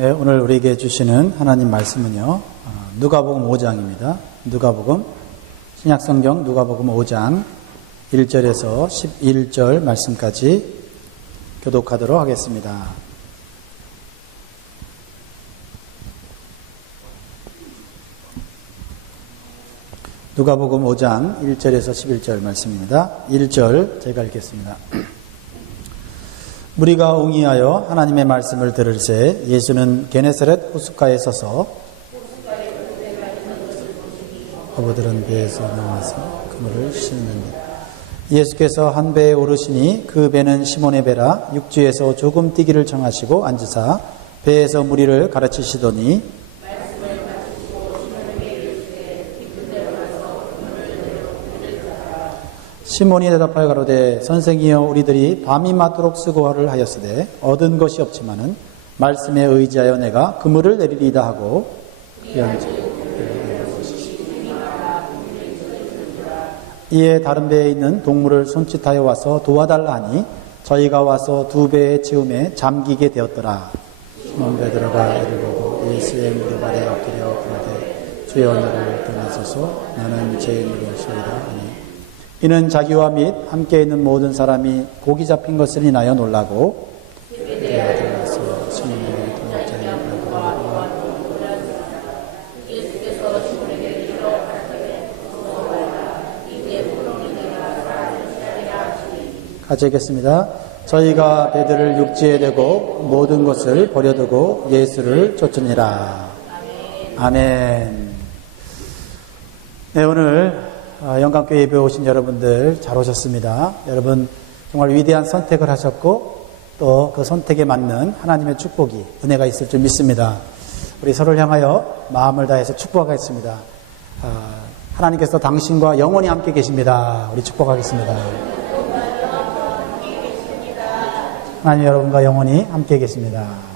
네, 오늘 우리에게 주시는 하나님 말씀은요, 누가복음 5장입니다. 누가복음, 신약성경 누가복음 5장 1절에서 11절 말씀까지 교독하도록 하겠습니다. 누가복음 5장 1절에서 11절 말씀입니다. 1절 제가 읽겠습니다. 무리가 옹이하여 하나님의 말씀을 들을새 예수는 게네사렛 호숫가에 서서 어부들은 배에서 나와서 그물을 씻는다. 예수께서 한 배에 오르시니 그 배는 시몬의 배라 육지에서 조금 뛰기를 청하시고 앉으사 배에서 무리를 가르치시더니 시몬이 대답하여 가로되 선생이여 우리들이 밤이 맞도록 수고를 하였으되 얻은 것이 없지만은 말씀에 의지하여 내가 그물을 내리리이다 하고 이에 다른 배에 있는 동물을 손짓하여 와서 도와달라 하니 저희가 와서 두 배의 채움에 잠기게 되었더라. 시몬 베드로가 이를 보고 예수의 무릎 아래 엎드려 그러되 주여 나를 떠나소서 나는 죄인으로 소이다 하니 이는 자기와 및 함께 있는 모든 사람이 고기 잡힌 것을 인하여 놀라고 들어서 시몬의 동역자인 같이 읽겠습니다. 저희가 배들을 육지에 대고 모든 것을 버려두고 예수를 쫓으니라. 아멘. 네, 오늘 영광교회 예배에 오신 여러분들 잘 오셨습니다. 여러분 정말 위대한 선택을 하셨고 또 그 선택에 맞는 하나님의 축복이 은혜가 있을 줄 믿습니다. 우리 서로를 향하여 마음을 다해서 축복하겠습니다. 하나님께서 당신과 영원히 함께 계십니다. 우리 축복하겠습니다. 하나님 여러분과 영원히 함께 계십니다.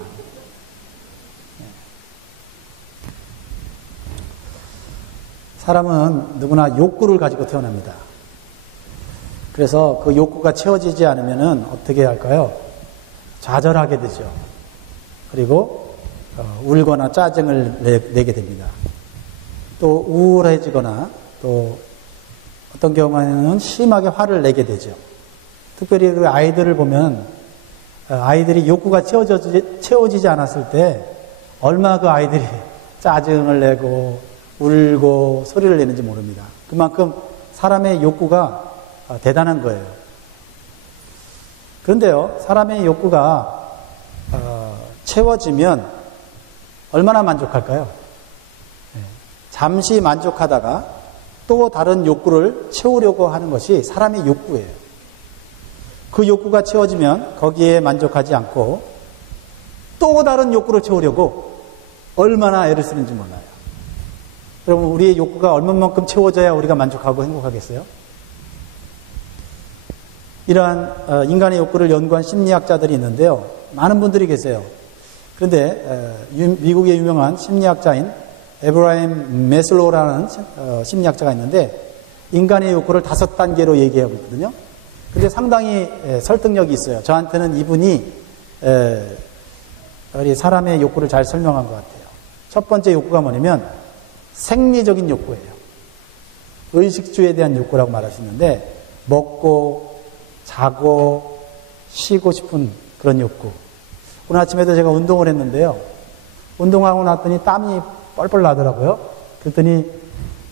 사람은 누구나 욕구를 가지고 태어납니다. 그래서 그 욕구가 채워지지 않으면 어떻게 할까요? 좌절하게 되죠. 그리고 울거나 짜증을 내게 됩니다. 또 우울해지거나 또 어떤 경우에는 심하게 화를 내게 되죠. 특별히 그 아이들을 보면 아이들이 욕구가 채워지지 않았을 때 얼마나 그 아이들이 짜증을 내고 울고 소리를 내는지 모릅니다. 그만큼 사람의 욕구가 대단한 거예요. 그런데요, 사람의 욕구가 채워지면 얼마나 만족할까요? 잠시 만족하다가 또 다른 욕구를 채우려고 하는 것이 사람의 욕구예요. 그 욕구가 채워지면 거기에 만족하지 않고 또 다른 욕구를 채우려고 얼마나 애를 쓰는지 몰라요. 여러분, 우리의 욕구가 얼마만큼 채워져야 우리가 만족하고 행복하겠어요? 이러한 인간의 욕구를 연구한 심리학자들이 있는데요. 많은 분들이 계세요. 그런데 미국의 유명한 심리학자인 에브라임 메슬로우라는 심리학자가 있는데 인간의 욕구를 5단계로 얘기하고 있거든요. 근데 상당히 설득력이 있어요. 저한테는 이분이 사람의 욕구를 잘 설명한 것 같아요. 첫 번째 욕구가 뭐냐면 생리적인 욕구예요. 의식주에 대한 욕구라고 말할 수 있는데 먹고 자고 쉬고 싶은 그런 욕구. 오늘 아침에도 제가 운동을 했는데요. 운동하고 났더니 땀이 뻘뻘 나더라고요. 그랬더니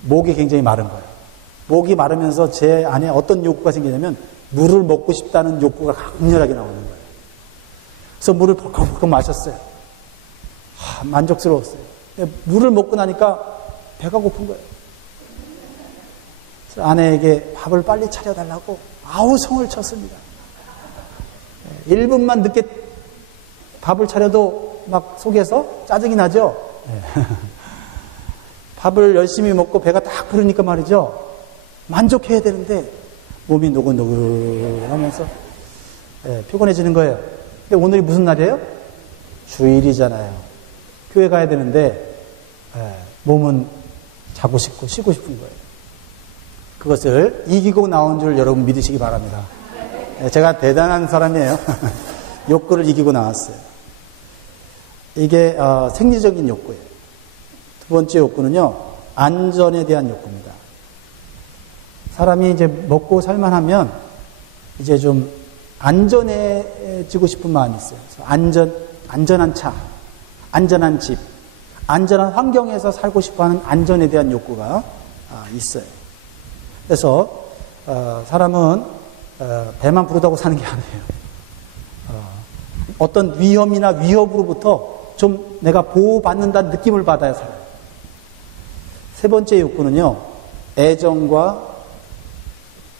목이 굉장히 마른 거예요. 목이 마르면서 제 안에 어떤 욕구가 생기냐면 물을 먹고 싶다는 욕구가 강렬하게 나오는 거예요. 그래서 물을 벌컥벌컥 마셨어요. 만족스러웠어요. 물을 먹고 나니까 배가 고픈 거예요. 그래서 아내에게 밥을 빨리 차려달라고 아우성을 쳤습니다. 1분만 늦게 밥을 차려도 막 속에서 짜증이 나죠. 밥을 열심히 먹고 배가 딱 부르니까 말이죠. 만족해야 되는데 몸이 노근노근 하면서 피곤해지는 거예요. 근데 오늘이 무슨 날이에요? 주일이잖아요. 교회 가야 되는데 몸은 자고 싶고 쉬고 싶은 거예요. 그것을 이기고 나온 줄 여러분 믿으시기 바랍니다. 제가 대단한 사람이에요. 욕구를 이기고 나왔어요. 이게 생리적인 욕구예요. 두 번째 욕구는요, 안전에 대한 욕구입니다. 사람이 이제 먹고 살만하면 이제 좀 안전해지고 싶은 마음이 있어요. 그래서 안전한 차, 안전한 집, 안전한 환경에서 살고 싶어하는 안전에 대한 욕구가 있어요. 그래서 사람은 배만 부르다고 사는 게 아니에요. 어떤 위험이나 위협으로부터 좀 내가 보호받는다는 느낌을 받아야 살아요. 세 번째 욕구는요, 애정과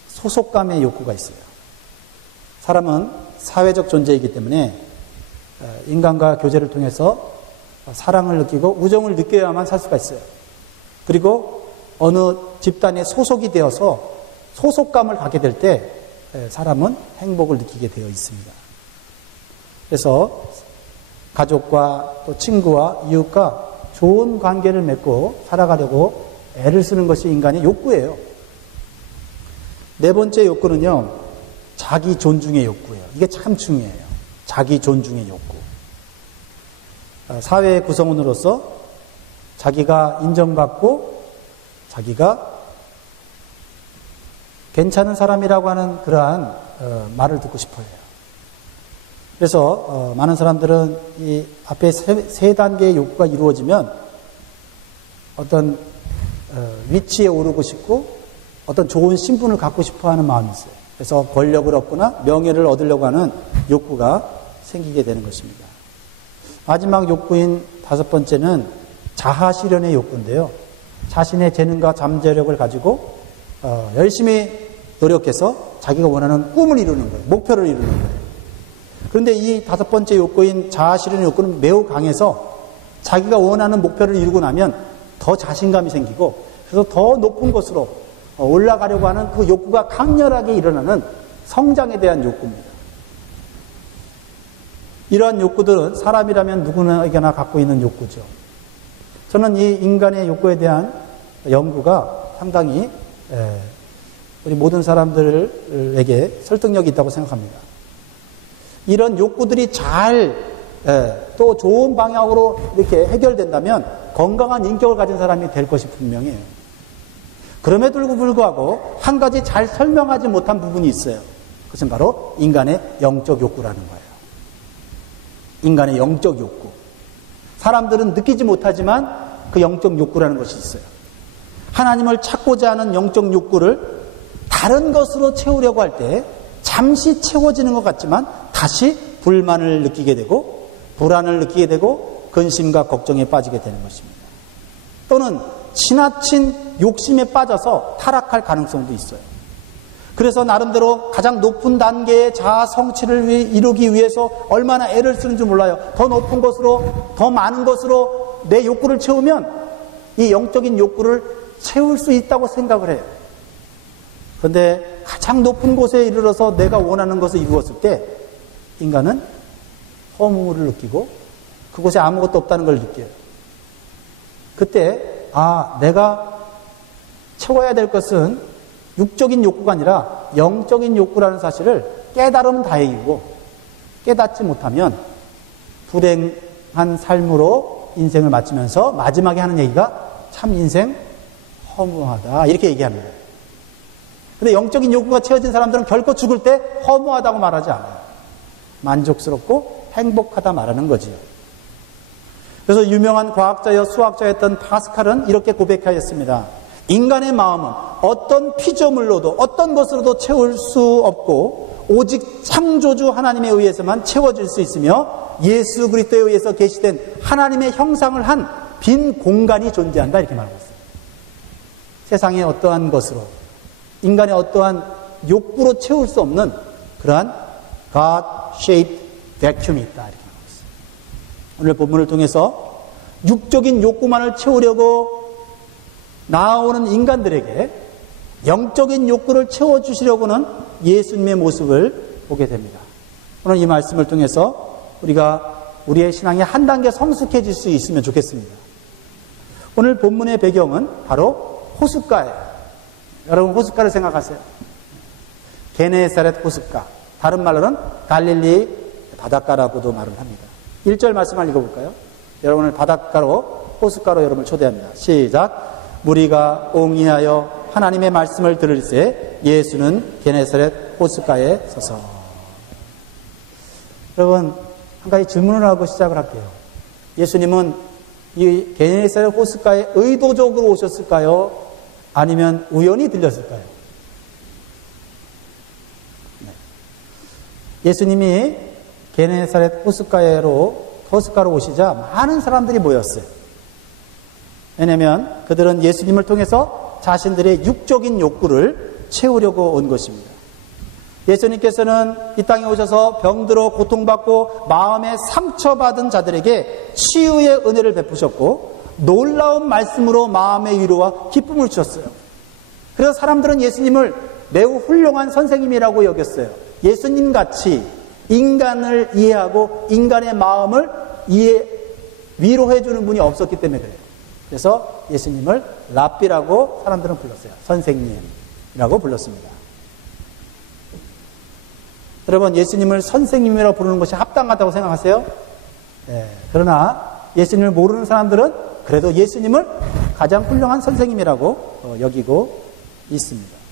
소속감의 욕구가 있어요. 사람은 사회적 존재이기 때문에 인간과 교제를 통해서 사랑을 느끼고 우정을 느껴야만 살 수가 있어요. 그리고 어느 집단에 소속이 되어서 소속감을 갖게 될 때 사람은 행복을 느끼게 되어 있습니다. 그래서 가족과 또 친구와 이웃과 좋은 관계를 맺고 살아가려고 애를 쓰는 것이 인간의 욕구예요. 네 번째 욕구는요, 자기 존중의 욕구예요. 이게 참 중요해요. 자기 존중의 욕구. 사회의 구성원으로서 자기가 인정받고 자기가 괜찮은 사람이라고 하는 그러한 말을 듣고 싶어요. 그래서 많은 사람들은 이 앞에 세 단계의 욕구가 이루어지면 어떤 위치에 오르고 싶고 어떤 좋은 신분을 갖고 싶어하는 마음이 있어요. 그래서 권력을 얻거나 명예를 얻으려고 하는 욕구가 생기게 되는 것입니다. 마지막 욕구인 다섯 번째는 자아실현의 욕구인데요. 자신의 재능과 잠재력을 가지고 열심히 노력해서 자기가 원하는 꿈을 이루는 거예요. 목표를 이루는 거예요. 그런데 이 다섯 번째 욕구인 자아실현의 욕구는 매우 강해서 자기가 원하는 목표를 이루고 나면 더 자신감이 생기고 그래서 더 높은 곳으로 올라가려고 하는 그 욕구가 강렬하게 일어나는 성장에 대한 욕구입니다. 이러한 욕구들은 사람이라면 누구에게나 갖고 있는 욕구죠. 저는 이 인간의 욕구에 대한 연구가 상당히 우리 모든 사람들에게 설득력이 있다고 생각합니다. 이런 욕구들이 또 좋은 방향으로 이렇게 해결된다면 건강한 인격을 가진 사람이 될 것이 분명해요. 그럼에도 불구하고 한 가지 잘 설명하지 못한 부분이 있어요. 그것은 바로 인간의 영적 욕구라는 거예요. 인간의 영적 욕구. 사람들은 느끼지 못하지만 그 영적 욕구라는 것이 있어요. 하나님을 찾고자 하는 영적 욕구를 다른 것으로 채우려고 할 때 잠시 채워지는 것 같지만 다시 불만을 느끼게 되고 불안을 느끼게 되고 근심과 걱정에 빠지게 되는 것입니다. 또는 지나친 욕심에 빠져서 타락할 가능성도 있어요. 그래서 나름대로 가장 높은 단계의 자아 성취를 이루기 위해서 얼마나 애를 쓰는지 몰라요. 더 높은 것으로, 더 많은 것으로 내 욕구를 채우면 이 영적인 욕구를 채울 수 있다고 생각을 해요. 그런데 가장 높은 곳에 이르러서 내가 원하는 것을 이루었을 때 인간은 허무를 느끼고 그곳에 아무것도 없다는 걸 느껴요. 그때 내가 채워야 될 것은 육적인 욕구가 아니라 영적인 욕구라는 사실을 깨달으면 다행이고 깨닫지 못하면 불행한 삶으로 인생을 마치면서 마지막에 하는 얘기가 참 인생 허무하다 이렇게 얘기합니다. 근데 영적인 욕구가 채워진 사람들은 결코 죽을 때 허무하다고 말하지 않아요. 만족스럽고 행복하다 말하는 거지요. 그래서 유명한 과학자여 수학자였던 파스칼은 이렇게 고백하였습니다. 인간의 마음은 어떤 피조물로도 어떤 것으로도 채울 수 없고 오직 창조주 하나님에 의해서만 채워질 수 있으며 예수 그리스도에 의해서 계시된 하나님의 형상을 한 빈 공간이 존재한다 이렇게 말하고 있어요. 세상의 어떠한 것으로 인간의 어떠한 욕구로 채울 수 없는 그러한 God-shaped vacuum이 있다 이렇게 말하고 있어요. 오늘 본문을 통해서 육적인 욕구만을 채우려고 나아오는 인간들에게 영적인 욕구를 채워주시려고는 예수님의 모습을 보게 됩니다. 오늘 이 말씀을 통해서 우리가 우리의 신앙이 한 단계 성숙해질 수 있으면 좋겠습니다. 오늘 본문의 배경은 바로 호숫가예요. 여러분 호숫가를 생각하세요. 게네사렛 호숫가. 다른 말로는 갈릴리 바닷가라고도 말을 합니다. 1절 말씀을 읽어볼까요? 여러분을 바닷가로, 호숫가로 여러분을 초대합니다. 시작. 무리가 옹이하여 하나님의 말씀을 들을새 예수는 게네사렛 호숫가에 서서. 여러분, 한 가지 질문을 하고 시작을 할게요. 예수님은 이 게네사렛 호숫가에 의도적으로 오셨을까요? 아니면 우연히 들렸을까요? 네. 예수님이 게네사렛 호숫가로 오시자 많은 사람들이 모였어요. 왜냐하면 그들은 예수님을 통해서 자신들의 육적인 욕구를 채우려고 온 것입니다. 예수님께서는 이 땅에 오셔서 병들어 고통받고 마음에 상처받은 자들에게 치유의 은혜를 베푸셨고 놀라운 말씀으로 마음의 위로와 기쁨을 주셨어요. 그래서 사람들은 예수님을 매우 훌륭한 선생님이라고 여겼어요. 예수님같이 인간을 이해하고 인간의 마음을 위로해주는 분이 없었기 때문에 그래요. 그래서 예수님을 랍비라고 사람들은 불렀어요. 선생님이라고 불렀습니다. 여러분, 예수님을 선생님이라고 부르는 것이 합당하다고 생각하세요? 네. 그러나 예수님을 모르는 사람들은 그래도 예수님을 가장 훌륭한 선생님이라고 여기고 있습니다.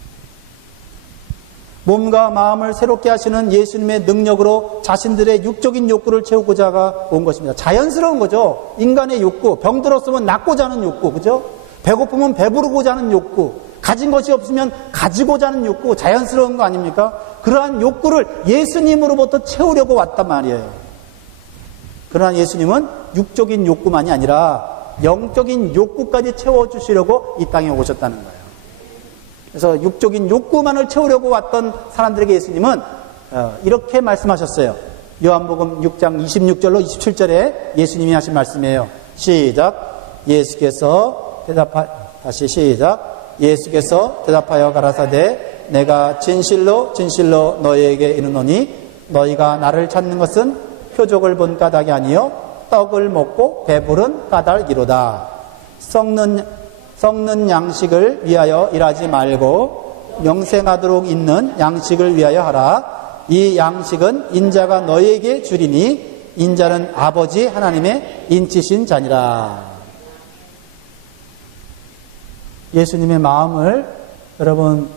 몸과 마음을 새롭게 하시는 예수님의 능력으로 자신들의 육적인 욕구를 채우고자 온 것입니다. 자연스러운 거죠. 인간의 욕구, 병들었으면 낫고자 하는 욕구, 그죠? 배고프면 배부르고자 하는 욕구, 가진 것이 없으면 가지고자 하는 욕구, 자연스러운 거 아닙니까? 그러한 욕구를 예수님으로부터 채우려고 왔단 말이에요. 그러나 예수님은 육적인 욕구만이 아니라 영적인 욕구까지 채워주시려고 이 땅에 오셨다는 거예요. 그래서 육적인 욕구만을 채우려고 왔던 사람들에게 예수님은 이렇게 말씀하셨어요. 요한복음 6장 26절로 27절에 예수님이 하신 말씀이에요. 시작. 예수께서 대답하여 가라사대 내가 진실로 진실로 너희에게 이르노니 너희가 나를 찾는 것은 표적을 본 까닭이 아니요 떡을 먹고 배부른 까닭이로다. 썩는 양식을 위하여 일하지 말고 영생하도록 있는 양식을 위하여 하라. 이 양식은 인자가 너희에게 주리니 인자는 아버지 하나님의 인치신 자니라. 예수님의 마음을 여러분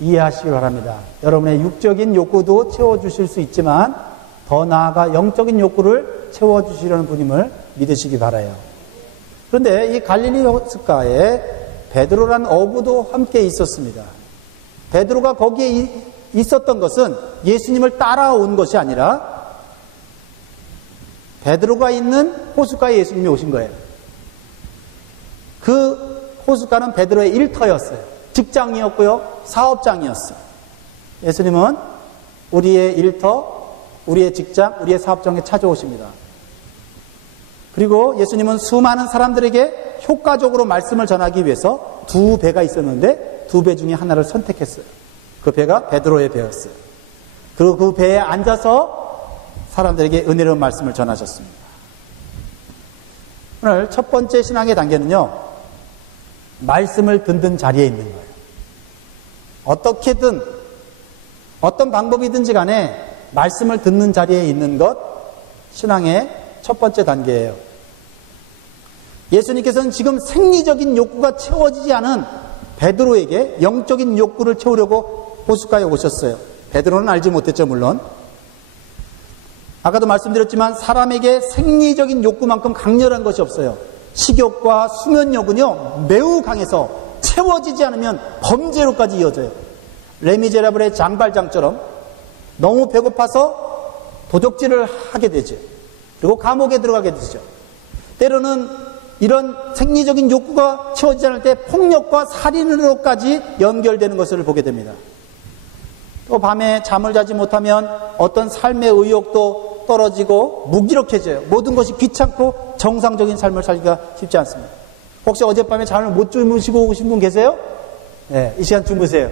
이해하시기 바랍니다. 여러분의 육적인 욕구도 채워주실 수 있지만 더 나아가 영적인 욕구를 채워주시려는 분임을 믿으시기 바라요. 그런데 이 갈릴리 호숫가에 베드로란 어부도 함께 있었습니다. 베드로가 거기에 있었던 것은 예수님을 따라온 것이 아니라 베드로가 있는 호숫가에 예수님이 오신 거예요. 그 호숫가는 베드로의 일터였어요. 직장이었고요. 사업장이었어요. 예수님은 우리의 일터, 우리의 직장, 우리의 사업장에 찾아오십니다. 그리고 예수님은 수많은 사람들에게 효과적으로 말씀을 전하기 위해서 두 배가 있었는데 두 배 중에 하나를 선택했어요. 그 배가 베드로의 배였어요. 그리고 그 배에 앉아서 사람들에게 은혜로운 말씀을 전하셨습니다. 오늘 첫 번째 신앙의 단계는요, 말씀을 듣는 자리에 있는 거예요. 어떻게든 어떤 방법이든지 간에 말씀을 듣는 자리에 있는 것, 신앙의 첫 번째 단계예요. 예수님께서는 지금 생리적인 욕구가 채워지지 않은 베드로에게 영적인 욕구를 채우려고 호숫가에 오셨어요. 베드로는 알지 못했죠, 물론. 아까도 말씀드렸지만 사람에게 생리적인 욕구만큼 강렬한 것이 없어요. 식욕과 수면욕은요 매우 강해서 채워지지 않으면 범죄로까지 이어져요. 레미제라블의 장발장처럼 너무 배고파서 도적질을 하게 되죠. 그리고 감옥에 들어가게 되죠. 때로는 이런 생리적인 욕구가 채워지지 않을 때 폭력과 살인으로까지 연결되는 것을 보게 됩니다. 또 밤에 잠을 자지 못하면 어떤 삶의 의욕도 떨어지고 무기력해져요. 모든 것이 귀찮고 정상적인 삶을 살기가 쉽지 않습니다. 혹시 어젯밤에 잠을 못 주무시고 오신 분 계세요? 네, 이 시간 주무세요.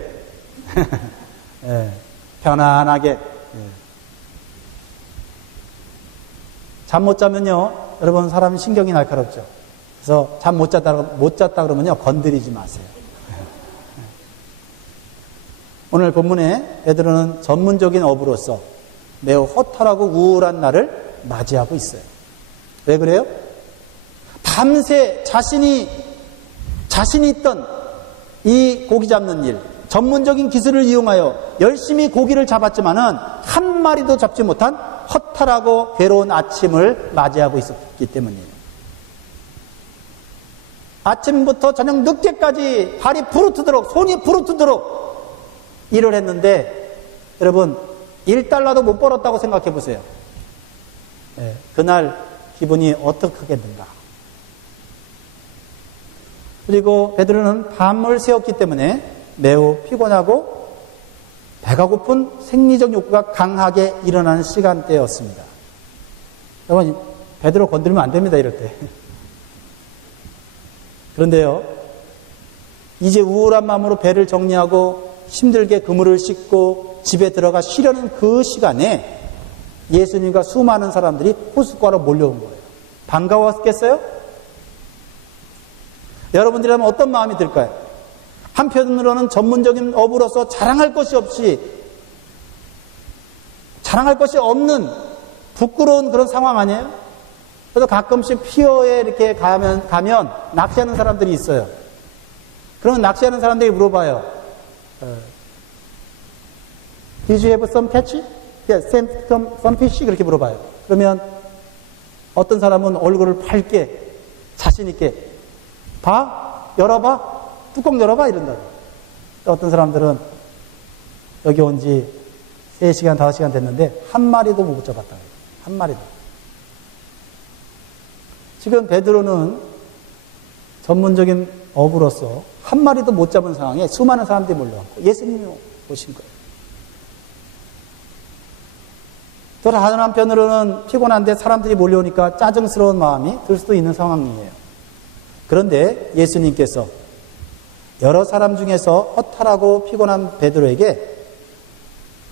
네, 편안하게. 네. 잠 못 자면요, 여러분 사람 신경이 날카롭죠. 그래서 잠 못 잤다 그러면요 건드리지 마세요. 오늘 본문에 베드로는 전문적인 어부로서 매우 허탈하고 우울한 날을 맞이하고 있어요. 왜 그래요? 밤새 자신이 있던 이 고기 잡는 일, 전문적인 기술을 이용하여 열심히 고기를 잡았지만은 한 마리도 잡지 못한 허탈하고 괴로운 아침을 맞이하고 있었기 때문이에요. 아침부터 저녁 늦게까지 발이 부르트도록, 손이 부르트도록 일을 했는데, 여러분, 1달러도 못 벌었다고 생각해 보세요. 네, 그날 기분이 어떡하겠는가. 그리고 베드로는 밤을 새웠기 때문에 매우 피곤하고 배가 고픈 생리적 욕구가 강하게 일어나는 시간대였습니다. 여러분, 베드로 건드리면 안 됩니다, 이럴 때. 그런데요, 이제 우울한 마음으로 배를 정리하고 힘들게 그물을 씻고 집에 들어가 쉬려는 그 시간에 예수님과 수많은 사람들이 호숫가로 몰려온 거예요. 반가웠겠어요? 여러분들이라면 어떤 마음이 들까요? 한편으로는 전문적인 어부로서 자랑할 것이 없는 부끄러운 그런 상황 아니에요? 그래서 가끔씩 피어에 이렇게 가면 낚시하는 사람들이 있어요. 그러면 낚시하는 사람들이 물어봐요. Did you have some catch? Yeah, some fish? 그렇게 물어봐요. 그러면 어떤 사람은 얼굴을 밝게 자신있게 봐? 열어봐? 뚜껑 열어봐? 이런다고. 어떤 사람들은 여기 온 지 3시간, 5시간 됐는데 한 마리도 못 잡았다. 한 마리도. 지금 베드로는 전문적인 어부로서 한 마리도 못 잡은 상황에 수많은 사람들이 몰려왔고 예수님이 오신 거예요. 또 다른 한편으로는 피곤한데 사람들이 몰려오니까 짜증스러운 마음이 들 수도 있는 상황이에요. 그런데 예수님께서 여러 사람 중에서 허탈하고 피곤한 베드로에게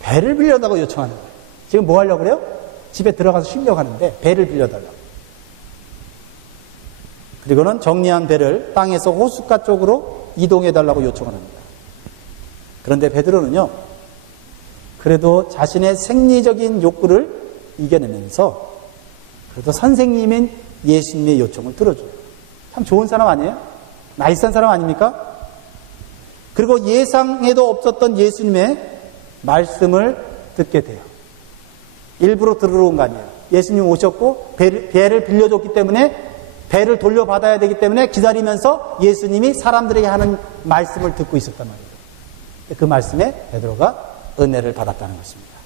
배를 빌려달라고 요청하는 거예요. 지금 뭐 하려고 그래요? 집에 들어가서 쉬려고 하는데 배를 빌려달라고. 그리고는 정리한 배를 땅에서 호숫가 쪽으로 이동해달라고 요청을 합니다. 그런데 베드로는요, 그래도 자신의 생리적인 욕구를 이겨내면서 그래도 선생님인 예수님의 요청을 들어줘요. 참 좋은 사람 아니에요? 나이스한 사람 아닙니까? 그리고 예상에도 없었던 예수님의 말씀을 듣게 돼요. 일부러 들어온 거 아니에요. 예수님 오셨고 배를 빌려줬기 때문에 배를 돌려받아야 되기 때문에 기다리면서 예수님이 사람들에게 하는 말씀을 듣고 있었단 말이에요. 그 말씀에 베드로가 은혜를 받았다는 것입니다.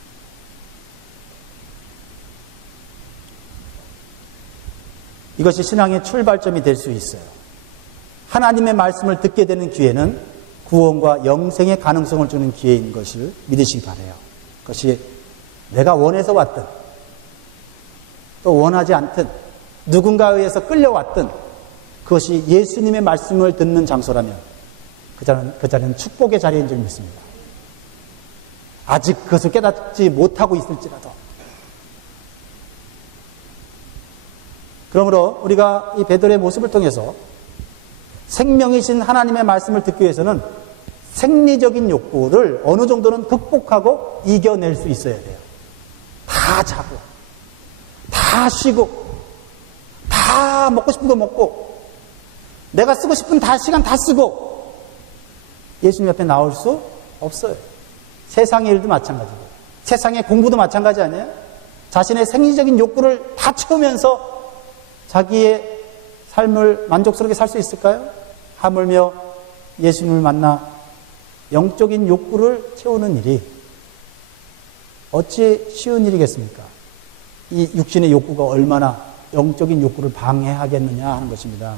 이것이 신앙의 출발점이 될 수 있어요. 하나님의 말씀을 듣게 되는 기회는 구원과 영생의 가능성을 주는 기회인 것을 믿으시기 바라요. 그것이 내가 원해서 왔든 또 원하지 않든 누군가에 의해서 끌려왔든 그것이 예수님의 말씀을 듣는 장소라면 그 자리는 축복의 자리인 줄 믿습니다. 아직 그것을 깨닫지 못하고 있을지라도. 그러므로 우리가 이 베드로의 모습을 통해서 생명이신 하나님의 말씀을 듣기 위해서는 생리적인 욕구를 어느 정도는 극복하고 이겨낼 수 있어야 돼요. 다 자고, 다 쉬고, 다 먹고 싶은 거 먹고, 내가 쓰고 싶은 시간 다 쓰고, 예수님 옆에 나올 수 없어요. 세상의 일도 마찬가지고, 세상의 공부도 마찬가지 아니에요? 자신의 생리적인 욕구를 다 채우면서 자기의 삶을 만족스럽게 살 수 있을까요? 하물며 예수님을 만나 영적인 욕구를 채우는 일이 어찌 쉬운 일이겠습니까? 이 육신의 욕구가 얼마나 영적인 욕구를 방해하겠느냐 하는 것입니다.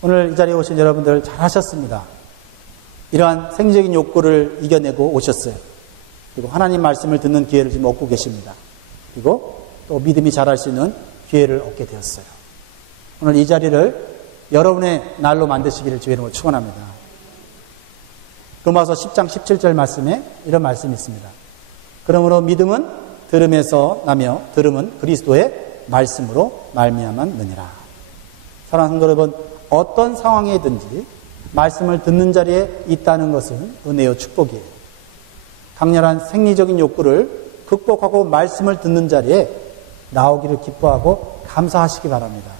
오늘 이 자리에 오신 여러분들 잘하셨습니다. 이러한 생리적인 욕구를 이겨내고 오셨어요. 그리고 하나님 말씀을 듣는 기회를 지금 얻고 계십니다. 그리고 또 믿음이 자랄 수 있는 기회를 얻게 되었어요. 오늘 이 자리를 여러분의 날로 만드시기를 주의 이름으로 축원합니다. 로마서 10장 17절 말씀에 이런 말씀이 있습니다. 그러므로 믿음은 들음에서 나며 들음은 그리스도의 말씀으로 말미암았느니라. 사랑하는 성도 여러분, 어떤 상황이든지 말씀을 듣는 자리에 있다는 것은 은혜요 축복이에요. 강렬한 생리적인 욕구를 극복하고 말씀을 듣는 자리에 나오기를 기뻐하고 감사하시기 바랍니다.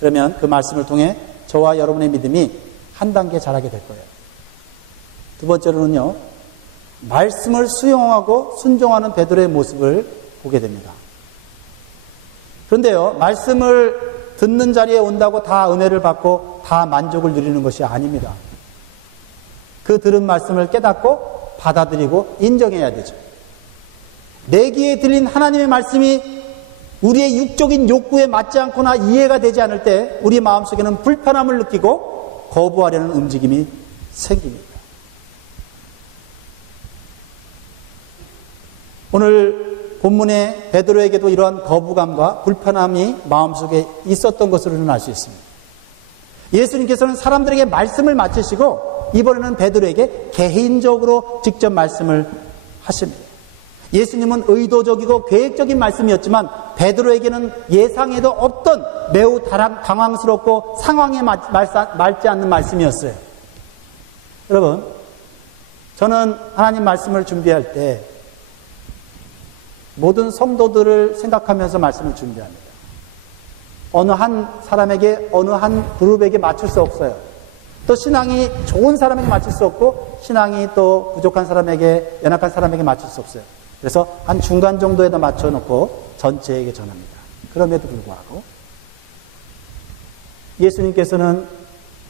그러면 그 말씀을 통해 저와 여러분의 믿음이 한 단계 자라게 될 거예요. 두 번째로는요, 말씀을 수용하고 순종하는 베드로의 모습을 보게 됩니다. 그런데요, 말씀을 듣는 자리에 온다고 다 은혜를 받고 다 만족을 누리는 것이 아닙니다. 그 들은 말씀을 깨닫고 받아들이고 인정해야 되죠. 내 귀에 들린 하나님의 말씀이 우리의 육적인 욕구에 맞지 않거나 이해가 되지 않을 때 우리 마음속에는 불편함을 느끼고 거부하려는 움직임이 생깁니다. 오늘 본문의 베드로에게도 이러한 거부감과 불편함이 마음속에 있었던 것으로는 알 수 있습니다. 예수님께서는 사람들에게 말씀을 마치시고 이번에는 베드로에게 개인적으로 직접 말씀을 하십니다. 예수님은 의도적이고 계획적인 말씀이었지만 베드로에게는 예상에도 없던 매우 당황스럽고 상황에 맞지 않는 말씀이었어요. 여러분, 저는 하나님 말씀을 준비할 때 모든 성도들을 생각하면서 말씀을 준비합니다. 어느 한 사람에게, 어느 한 그룹에게 맞출 수 없어요. 또 신앙이 좋은 사람에게 맞출 수 없고 신앙이 또 부족한 사람에게, 연약한 사람에게 맞출 수 없어요. 그래서 한 중간 정도에다 맞춰놓고 전체에게 전합니다. 그럼에도 불구하고 예수님께서는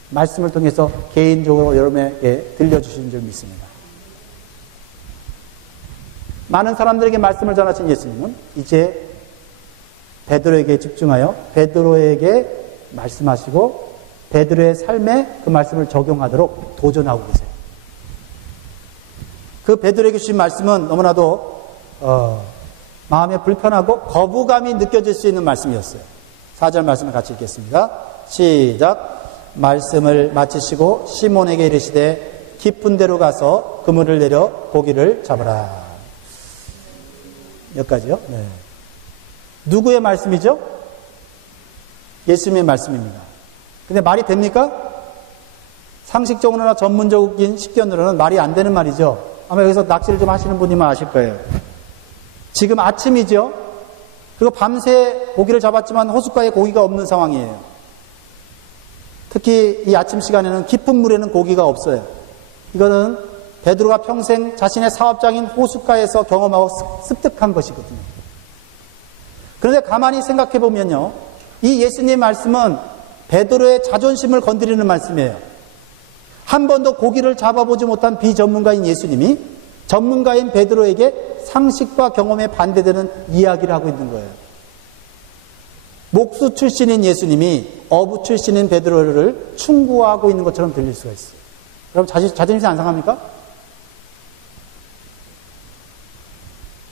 말씀을 통해서 개인적으로 여러분에게 들려주신 줄 믿습니다. 많은 사람들에게 말씀을 전하신 예수님은 이제 베드로에게 집중하여 베드로에게 말씀하시고 베드로의 삶에 그 말씀을 적용하도록 도전하고 계세요. 그 베드로에게 주신 말씀은 너무나도 마음에 불편하고 거부감이 느껴질 수 있는 말씀이었어요. 4절 말씀을 같이 읽겠습니다. 시작. 말씀을 마치시고 시몬에게 이르시되 깊은 데로 가서 그물을 내려 고기를 잡으라. 여기까지요? 네. 누구의 말씀이죠? 예수님의 말씀입니다. 근데 말이 됩니까? 상식적으로나 전문적인 식견으로는 말이 안 되는 말이죠. 아마 여기서 낚시를 좀 하시는 분이면 아실 거예요. 지금 아침이죠? 그리고 밤새 고기를 잡았지만 호숫가에 고기가 없는 상황이에요. 특히 이 아침 시간에는 깊은 물에는 고기가 없어요. 이거는 베드로가 평생 자신의 사업장인 호숫가에서 경험하고 습득한 것이거든요. 그런데 가만히 생각해 보면요, 이 예수님의 말씀은 베드로의 자존심을 건드리는 말씀이에요. 한 번도 고기를 잡아보지 못한 비전문가인 예수님이 전문가인 베드로에게 상식과 경험에 반대되는 이야기를 하고 있는 거예요. 목수 출신인 예수님이 어부 출신인 베드로를 충고하고 있는 것처럼 들릴 수가 있어요. 여러분 자존심 안 상합니까?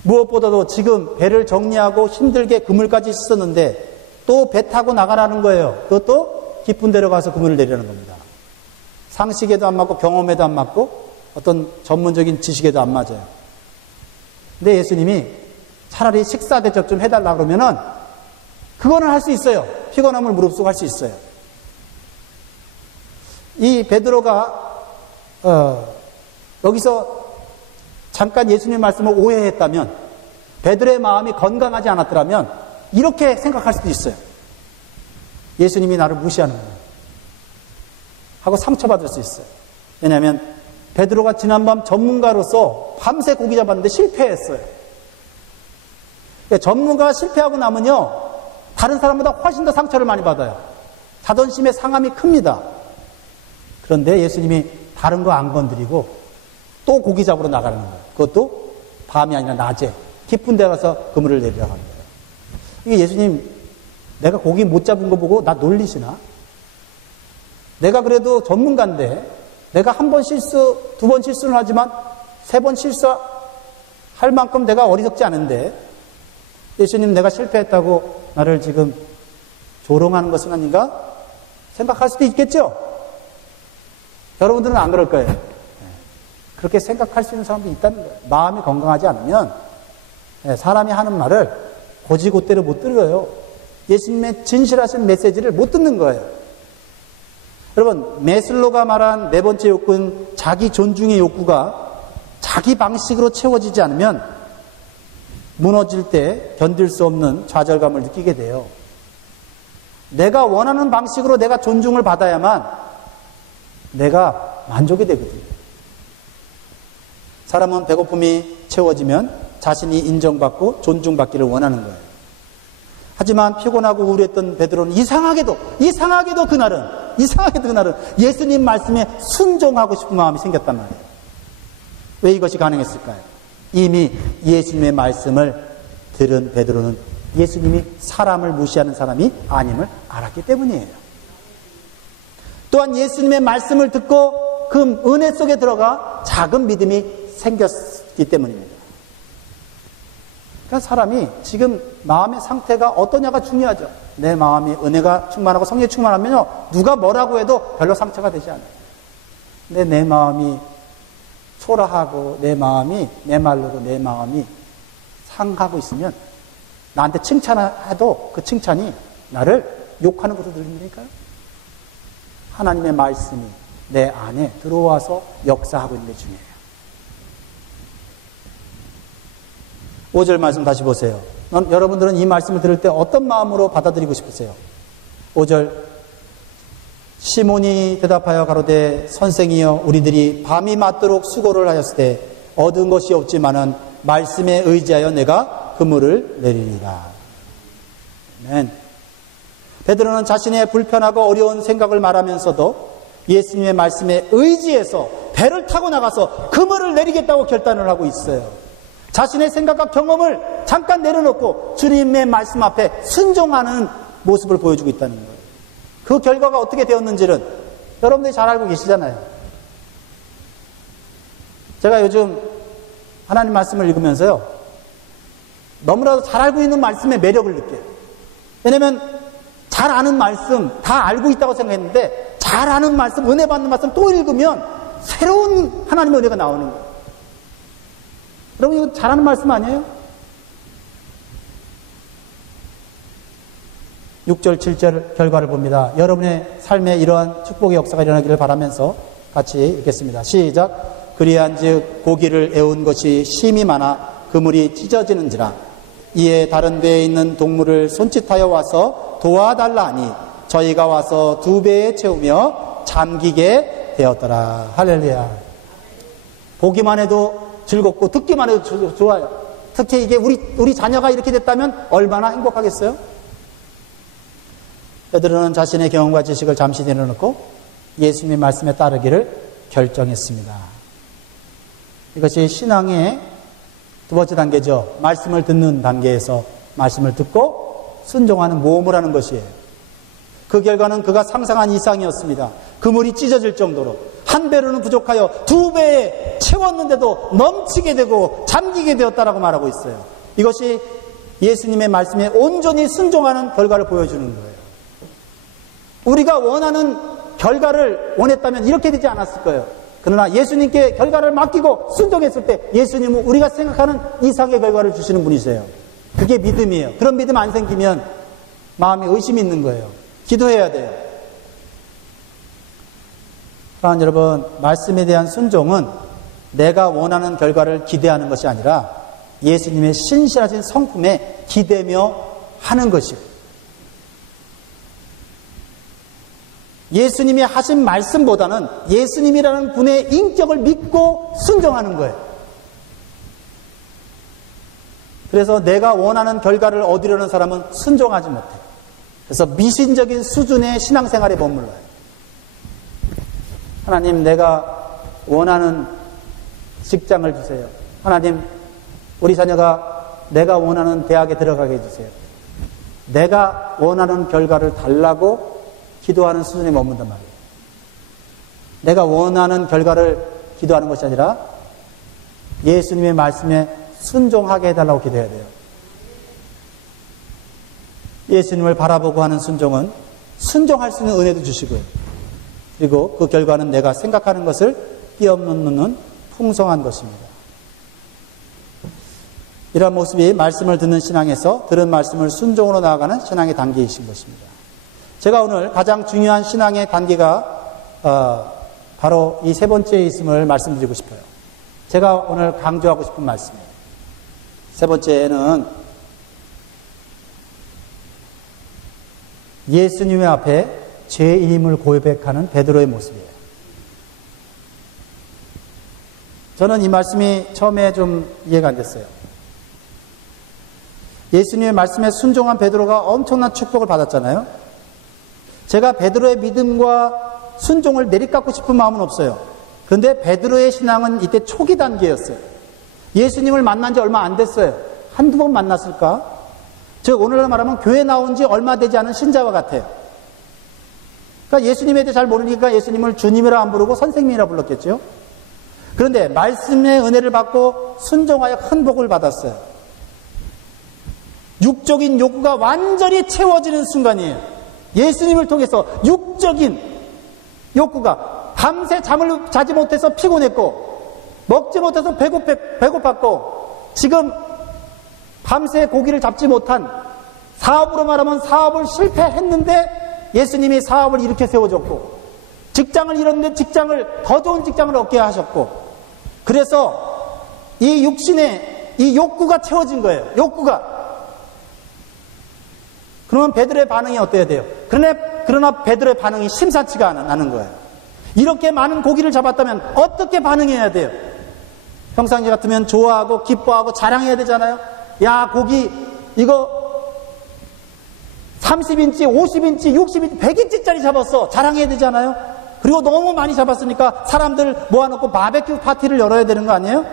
무엇보다도 지금 배를 정리하고 힘들게 그물까지 씻었는데 또 배 타고 나가라는 거예요. 그것도 깊은 데로 가서 그물을 내리라는 겁니다. 상식에도 안 맞고 경험에도 안 맞고 어떤 전문적인 지식에도 안 맞아요. 근데 예수님이 차라리 식사 대접 좀 해달라 그러면은 그거는 할 수 있어요. 피곤함을 무릅쓰고 할 수 있어요. 이 베드로가 여기서 잠깐 예수님의 말씀을 오해했다면, 베드로의 마음이 건강하지 않았더라면 이렇게 생각할 수도 있어요. 예수님이 나를 무시하는 거예요 하고 상처받을 수 있어요. 왜냐하면 베드로가 지난밤 전문가로서 밤새 고기 잡았는데 실패했어요. 전문가가 실패하고 나면요, 다른 사람보다 훨씬 더 상처를 많이 받아요. 자존심의 상함이 큽니다. 그런데 예수님이 다른 거 안 건드리고 또 고기 잡으러 나가는 거예요. 그것도 밤이 아니라 낮에 깊은 데 가서 그물을 내리라고 하는 거예요. 이게 예수님, 내가 고기 못 잡은 거 보고 나 놀리시나? 내가 그래도 전문가인데 내가 한 번 실수, 두 번 실수는 하지만 세 번 실수할 만큼 내가 어리석지 않은데 예수님, 내가 실패했다고 나를 지금 조롱하는 것은 아닌가? 생각할 수도 있겠죠? 여러분들은 안 그럴 거예요. 그렇게 생각할 수 있는 사람도 있다는 거예요. 마음이 건강하지 않으면 사람이 하는 말을 고지고대로 못 들어요. 예수님의 진실하신 메시지를 못 듣는 거예요. 여러분, 메슬로가 말한 네 번째 욕구는 자기 존중의 욕구가 자기 방식으로 채워지지 않으면 무너질 때 견딜 수 없는 좌절감을 느끼게 돼요. 내가 원하는 방식으로 내가 존중을 받아야만 내가 만족이 되거든요. 사람은 배고픔이 채워지면 자신이 인정받고 존중받기를 원하는 거예요. 하지만 피곤하고 우울했던 베드로는 이상하게도 그날은 예수님 말씀에 순종하고 싶은 마음이 생겼단 말이에요. 왜 이것이 가능했을까요? 이미 예수님의 말씀을 들은 베드로는 예수님이 사람을 무시하는 사람이 아님을 알았기 때문이에요. 또한 예수님의 말씀을 듣고 그 은혜 속에 들어가 작은 믿음이 생겼기 때문입니다. 그러니까 사람이 지금 마음의 상태가 어떠냐가 중요하죠. 내 마음이 은혜가 충만하고 성령이 충만하면요, 누가 뭐라고 해도 별로 상처가 되지 않아요. 근데 내 마음이 초라하고 내 마음이 메마르고 내 마음이 상하고 있으면 나한테 칭찬해도 그 칭찬이 나를 욕하는 것으로 들린다니까요. 하나님의 말씀이 내 안에 들어와서 역사하고 있는 게 중요해요. 5절 말씀 다시 보세요. 여러분들은 이 말씀을 들을 때 어떤 마음으로 받아들이고 싶으세요? 5절 시몬이 대답하여 가로되 선생이여 우리들이 밤이 맞도록 수고를 하였을 때 얻은 것이 없지만은 말씀에 의지하여 내가 그물을 내리리라. 아멘. 베드로는 자신의 불편하고 어려운 생각을 말하면서도 예수님의 말씀에 의지해서 배를 타고 나가서 그물을 내리겠다고 결단을 하고 있어요. 자신의 생각과 경험을 잠깐 내려놓고 주님의 말씀 앞에 순종하는 모습을 보여주고 있다는 거예요. 그 결과가 어떻게 되었는지는 여러분들이 잘 알고 계시잖아요. 제가 요즘 하나님 말씀을 읽으면서요, 너무나도 잘 알고 있는 말씀의 매력을 느껴요. 왜냐면 잘 아는 말씀 다 알고 있다고 생각했는데 잘 아는 말씀, 은혜 받는 말씀 또 읽으면 새로운 하나님의 은혜가 나오는 거예요. 여러분 이거 잘하는 말씀 아니에요? 6절, 7절 결과를 봅니다. 여러분의 삶에 이러한 축복의 역사가 일어나기를 바라면서 같이 읽겠습니다. 시작. 그리한즉 고기를 애운 것이 심이 많아 그물이 찢어지는지라. 이에 다른 배에 있는 동물을 손짓하여 와서 도와달라 하니 저희가 와서 2배에 채우며 잠기게 되었더라. 할렐루야. 보기만 해도 즐겁고 듣기만 해도 좋아요. 특히 이게 우리 자녀가 이렇게 됐다면 얼마나 행복하겠어요? 베드로는 자신의 경험과 지식을 잠시 내려놓고 예수님의 말씀에 따르기를 결정했습니다. 이것이 신앙의 두 번째 단계죠. 말씀을 듣는 단계에서 말씀을 듣고 순종하는 모험을 하는 것이에요. 그 결과는 그가 상상한 이상이었습니다. 그물이 찢어질 정도로 한 배로는 부족하여 2배에 채웠는데도 넘치게 되고 잠기게 되었다라고 말하고 있어요. 이것이 예수님의 말씀에 온전히 순종하는 결과를 보여주는 거예요. 우리가 원하는 결과를 원했다면 이렇게 되지 않았을 거예요. 그러나 예수님께 결과를 맡기고 순종했을 때 예수님은 우리가 생각하는 이상의 결과를 주시는 분이세요. 그게 믿음이에요. 그런 믿음 안 생기면 마음에 의심이 있는 거예요. 기도해야 돼요. 사랑하는 여러분, 말씀에 대한 순종은 내가 원하는 결과를 기대하는 것이 아니라 예수님의 신실하신 성품에 기대며 하는 것이에요. 예수님이 하신 말씀보다는 예수님이라는 분의 인격을 믿고 순종하는 거예요. 그래서 내가 원하는 결과를 얻으려는 사람은 순종하지 못해요. 그래서 미신적인 수준의 신앙생활에 머물러요. 하나님, 내가 원하는 직장을 주세요. 하나님, 우리 자녀가 내가 원하는 대학에 들어가게 해주세요. 내가 원하는 결과를 달라고 기도하는 수준에 머문단 말이에요. 내가 원하는 결과를 기도하는 것이 아니라 예수님의 말씀에 순종하게 해달라고 기도해야 돼요. 예수님을 바라보고 하는 순종은 순종할 수 있는 은혜도 주시고요. 그리고 그 결과는 내가 생각하는 것을 뛰어넘는 풍성한 것입니다. 이러한 모습이 말씀을 듣는 신앙에서 들은 말씀을 순종으로 나아가는 신앙의 단계이신 것입니다. 제가 오늘 가장 중요한 신앙의 단계가 바로 이 세 번째에 있음을 말씀드리고 싶어요. 제가 오늘 강조하고 싶은 말씀이에요. 세 번째는 예수님의 앞에 죄인임을 고백하는 베드로의 모습이에요. 저는 이 말씀이 처음에 좀 이해가 안 됐어요. 예수님의 말씀에 순종한 베드로가 엄청난 축복을 받았잖아요. 제가 베드로의 믿음과 순종을 내리깎고 싶은 마음은 없어요. 그런데 베드로의 신앙은 이때 초기 단계였어요. 예수님을 만난 지 얼마 안 됐어요. 한두 번 만났을까? 즉 오늘날 말하면 교회 나온 지 얼마 되지 않은 신자와 같아요. 그러니까 예수님에 대해 잘 모르니까 예수님을 주님이라 안 부르고 선생님이라 불렀겠죠. 그런데 말씀의 은혜를 받고 순종하여 큰 복을 받았어요. 육적인 욕구가 완전히 채워지는 순간이에요. 예수님을 통해서 육적인 욕구가, 밤새 잠을 자지 못해서 피곤했고 먹지 못해서 배고팠고 지금 밤새 고기를 잡지 못한, 사업으로 말하면 사업을 실패했는데 예수님이 사업을 일으켜 세워줬고, 직장을 잃었는데 직장을, 더 좋은 직장을 얻게 하셨고, 그래서 이 육신의 이 욕구가 채워진 거예요. 욕구가. 그러면 베드로의 반응이 어때야 돼요? 그러나 베드로의 반응이 심상치가 않은 거예요. 이렇게 많은 고기를 잡았다면 어떻게 반응해야 돼요? 평상시 같으면 좋아하고 기뻐하고 자랑해야 되잖아요. 야, 고기 이거 30인치, 50인치, 60인치, 100인치짜리 잡았어. 자랑해야 되잖아요. 그리고 너무 많이 잡았으니까 사람들 모아놓고 바베큐 파티를 열어야 되는 거 아니에요?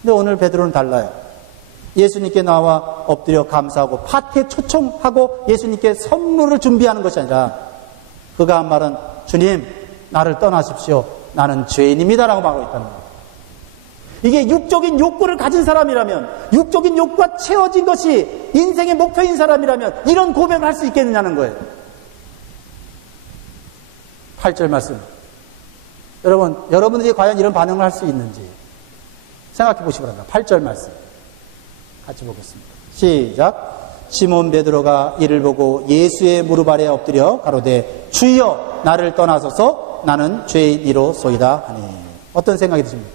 근데 오늘 베드로는 달라요. 예수님께 나와 엎드려 감사하고 파티에 초청하고 예수님께 선물을 준비하는 것이 아니라 그가 한 말은, 주님, 나를 떠나십시오. 나는 죄인입니다. 라고 말하고 있다는 거예요. 이게 육적인 욕구를 가진 사람이라면, 육적인 욕구가 채워진 것이 인생의 목표인 사람이라면 이런 고백을 할 수 있겠느냐는 거예요. 8절 말씀. 여러분들이 과연 이런 반응을 할 수 있는지 생각해 보시기 바랍니다. 8절 말씀 같이 보겠습니다. 시작. 시몬 베드로가 이를 보고 예수의 무릎 아래 엎드려 가로되 주여 나를 떠나소서 나는 죄인이로소이다 하니. 어떤 생각이 드십니까?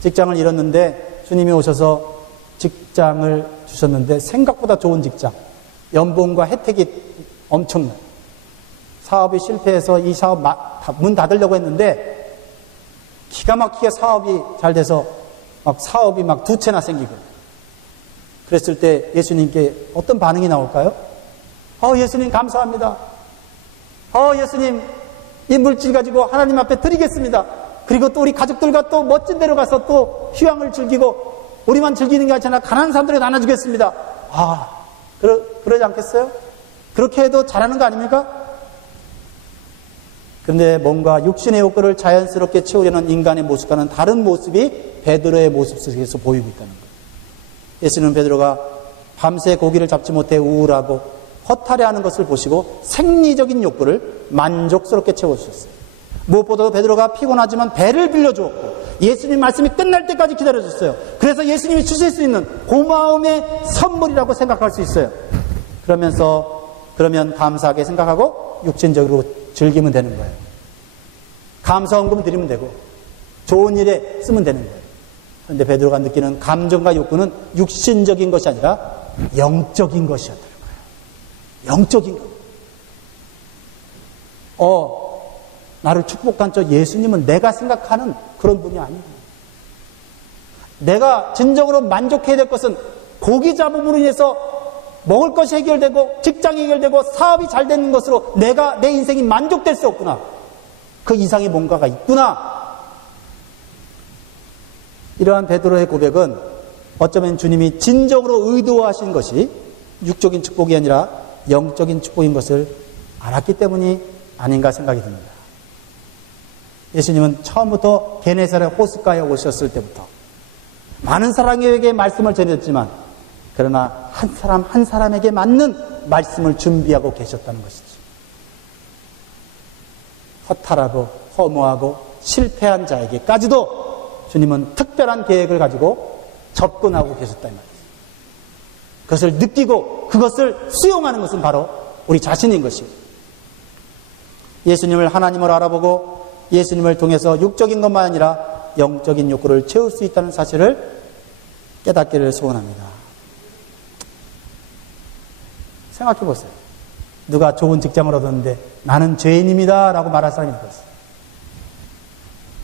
직장을 잃었는데 주님이 오셔서 직장을 주셨는데 생각보다 좋은 직장, 연봉과 혜택이 엄청나요. 사업이 실패해서 이 사업 문 닫으려고 했는데 기가 막히게 사업이 잘 돼서 막 사업이 막 두 채나 생기고, 그랬을 때 예수님께 어떤 반응이 나올까요? 예수님 감사합니다. 예수님 이 물질 가지고 하나님 앞에 드리겠습니다. 그리고 또 우리 가족들과 또 멋진 데로 가서 또 휴양을 즐기고, 우리만 즐기는 게 아니라 가난한 사람들에게 나눠주겠습니다. 그러지 않겠어요? 그렇게 해도 잘하는 거 아닙니까? 그런데 뭔가 육신의 욕구를 자연스럽게 채우려는 인간의 모습과는 다른 모습이 베드로의 모습 속에서 보이고 있다는 거예요. 예수님은 베드로가 밤새 고기를 잡지 못해 우울하고 허탈해하는 것을 보시고 생리적인 욕구를 만족스럽게 채워주셨어요. 무엇보다도 베드로가 피곤하지만 배를 빌려주었고 예수님 말씀이 끝날 때까지 기다려줬어요. 그래서 예수님이 주실 수 있는 고마움의 선물이라고 생각할 수 있어요. 그러면 감사하게 생각하고 육신적으로 즐기면 되는 거예요. 감사원금 드리면 되고 좋은 일에 쓰면 되는 거예요. 그런데 베드로가 느끼는 감정과 욕구는 육신적인 것이 아니라 영적인 것이었다는 거예요. 영적인 것. 나를 축복한 저 예수님은 내가 생각하는 그런 분이 아니에요. 내가 진정으로 만족해야 될 것은 고기 잡음으로 인해서 먹을 것이 해결되고 직장이 해결되고 사업이 잘 되는 것으로 내 인생이 만족될 수 없구나. 그 이상의 뭔가가 있구나. 이러한 베드로의 고백은 어쩌면 주님이 진정으로 의도하신 것이 육적인 축복이 아니라 영적인 축복인 것을 알았기 때문이 아닌가 생각이 듭니다. 예수님은 처음부터 게네사렛 호숫가에 오셨을 때부터 많은 사람에게 말씀을 전했지만, 그러나 한 사람 한 사람에게 맞는 말씀을 준비하고 계셨다는 것이죠. 허탈하고 허무하고 실패한 자에게까지도 주님은 특별한 계획을 가지고 접근하고 계셨다는 말이죠. 그것을 느끼고 그것을 수용하는 것은 바로 우리 자신인 것이에요. 예수님을 하나님을 알아보고 예수님을 통해서 육적인 것만 아니라 영적인 욕구를 채울 수 있다는 사실을 깨닫기를 소원합니다. 생각해 보세요. 누가 좋은 직장을 얻었는데 나는 죄인입니다 라고 말할 사람이 있었어요.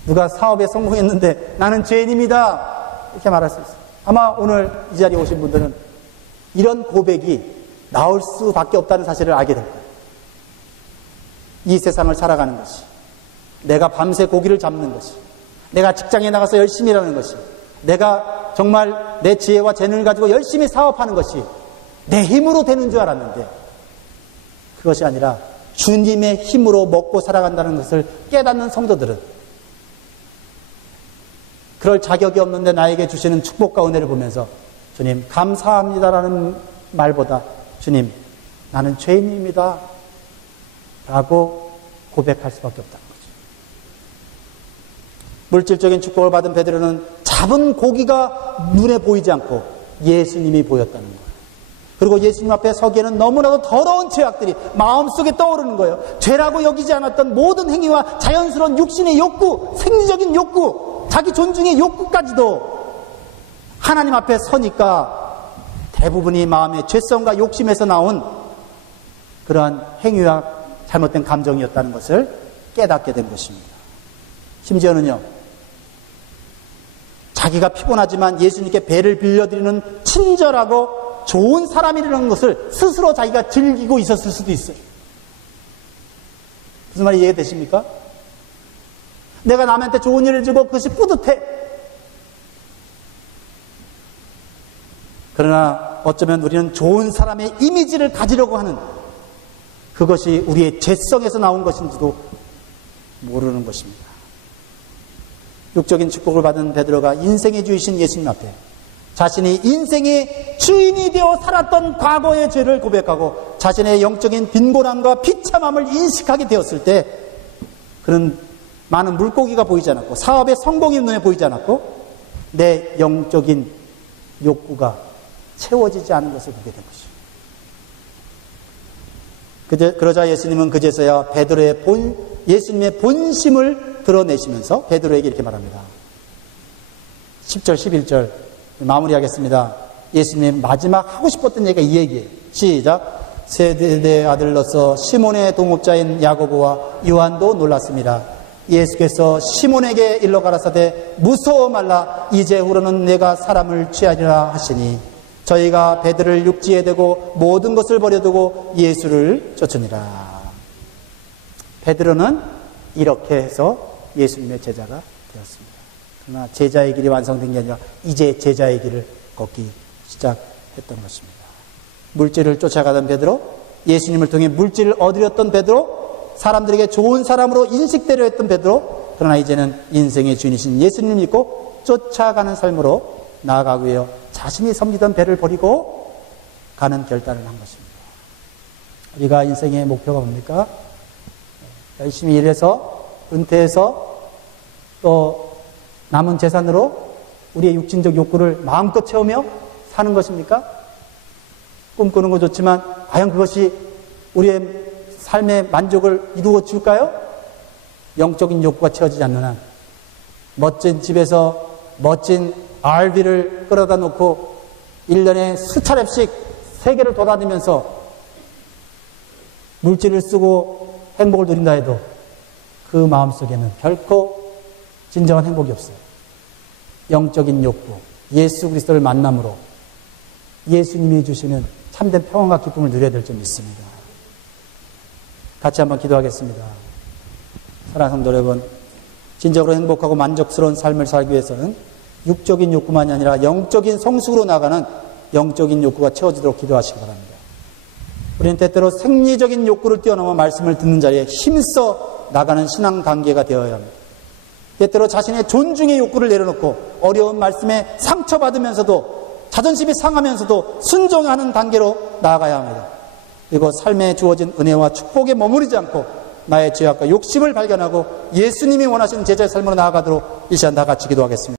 누가 사업에 성공했는데 나는 죄인입니다 이렇게 말할 수 있어요. 아마 오늘 이 자리에 오신 분들은 이런 고백이 나올 수밖에 없다는 사실을 알게 될 거예요. 이 세상을 살아가는 것이, 내가 밤새 고기를 잡는 것이, 내가 직장에 나가서 열심히 일하는 것이, 내가 정말 내 지혜와 재능을 가지고 열심히 사업하는 것이 내 힘으로 되는 줄 알았는데 그것이 아니라 주님의 힘으로 먹고 살아간다는 것을 깨닫는 성도들은 그럴 자격이 없는데 나에게 주시는 축복과 은혜를 보면서 주님 감사합니다라는 말보다 주님 나는 죄인입니다 라고 고백할 수밖에 없다는 거죠. 물질적인 축복을 받은 베드로는 잡은 고기가 눈에 보이지 않고 예수님이 보였다는 거예요. 그리고 예수님 앞에 서기에는 너무나도 더러운 죄악들이 마음속에 떠오르는 거예요. 죄라고 여기지 않았던 모든 행위와 자연스러운 육신의 욕구, 생리적인 욕구, 자기 존중의 욕구까지도 하나님 앞에 서니까 대부분이 마음의 죄성과 욕심에서 나온 그러한 행위와 잘못된 감정이었다는 것을 깨닫게 된 것입니다. 심지어는요, 자기가 피곤하지만 예수님께 배를 빌려드리는 친절하고 좋은 사람이라는 것을 스스로 자기가 즐기고 있었을 수도 있어요. 무슨 말이 이해되십니까? 내가 남한테 좋은 일을 주고 그것이 뿌듯해. 그러나 어쩌면 우리는 좋은 사람의 이미지를 가지려고 하는 그것이 우리의 죄성에서 나온 것인지도 모르는 것입니다. 육적인 축복을 받은 베드로가 인생의 주이신 예수님 앞에 자신이 인생의 주인이 되어 살았던 과거의 죄를 고백하고 자신의 영적인 빈곤함과 비참함을 인식하게 되었을 때 그는 많은 물고기가 보이지 않았고 사업의 성공이 눈에 보이지 않았고 내 영적인 욕구가 채워지지 않은 것을 보게 된 것이죠. 그러자 예수님은 그제서야 베드로의 예수님의 본심을 드러내시면서 베드로에게 이렇게 말합니다. 10절 11절 마무리하겠습니다. 예수님 마지막 하고 싶었던 얘기가 이 얘기예요. 시작. 세대의 아들로서 시몬의 동업자인 야고보와 요한도 놀랐습니다. 예수께서 시몬에게 일러 가라사대 무서워 말라 이제후로는 내가 사람을 취하리라 하시니 저희가 베드로를 육지에 대고 모든 것을 버려두고 예수를 쫓으니라. 베드로는 이렇게 해서 예수님의 제자가 되었습니다. 그러나 제자의 길이 완성된 게 아니라 이제 제자의 길을 걷기 시작했던 것입니다. 물질을 쫓아가던 베드로, 예수님을 통해 물질을 얻으렸던 베드로, 사람들에게 좋은 사람으로 인식되려 했던 베드로, 그러나 이제는 인생의 주인이신 예수님을 믿고 쫓아가는 삶으로 나아가기 위해 자신이 섬기던 배를 버리고 가는 결단을 한 것입니다. 우리가 인생의 목표가 뭡니까? 열심히 일해서 은퇴해서 또 남은 재산으로 우리의 육신적 욕구를 마음껏 채우며 사는 것입니까? 꿈꾸는 건 좋지만 과연 그것이 우리의 삶의 만족을 이루어 줄까요? 영적인 욕구가 채워지지 않는 한 멋진 집에서 멋진 RV를 끌어다 놓고 1년에 수차례씩 세계를 돌아다니면서 물질을 쓰고 행복을 누린다 해도 그 마음속에는 결코 진정한 행복이 없어요. 영적인 욕구, 예수 그리스도를 만남으로 예수님이 주시는 참된 평안과 기쁨을 누려야 될 점 있습니다. 같이 한번 기도하겠습니다. 사랑하는 성도 여러분, 진정으로 행복하고 만족스러운 삶을 살기 위해서는 육적인 욕구만이 아니라 영적인 성숙으로 나가는 영적인 욕구가 채워지도록 기도하시기 바랍니다. 우리는 때때로 생리적인 욕구를 뛰어넘어 말씀을 듣는 자리에 힘써 나가는 신앙 단계가 되어야 합니다. 때때로 자신의 존중의 욕구를 내려놓고 어려운 말씀에 상처받으면서도 자존심이 상하면서도 순종하는 단계로 나아가야 합니다. 그리고 삶에 주어진 은혜와 축복에 머무르지 않고 나의 죄악과 욕심을 발견하고 예수님이 원하시는 제자의 삶으로 나아가도록 이 시간 다 같이 기도하겠습니다.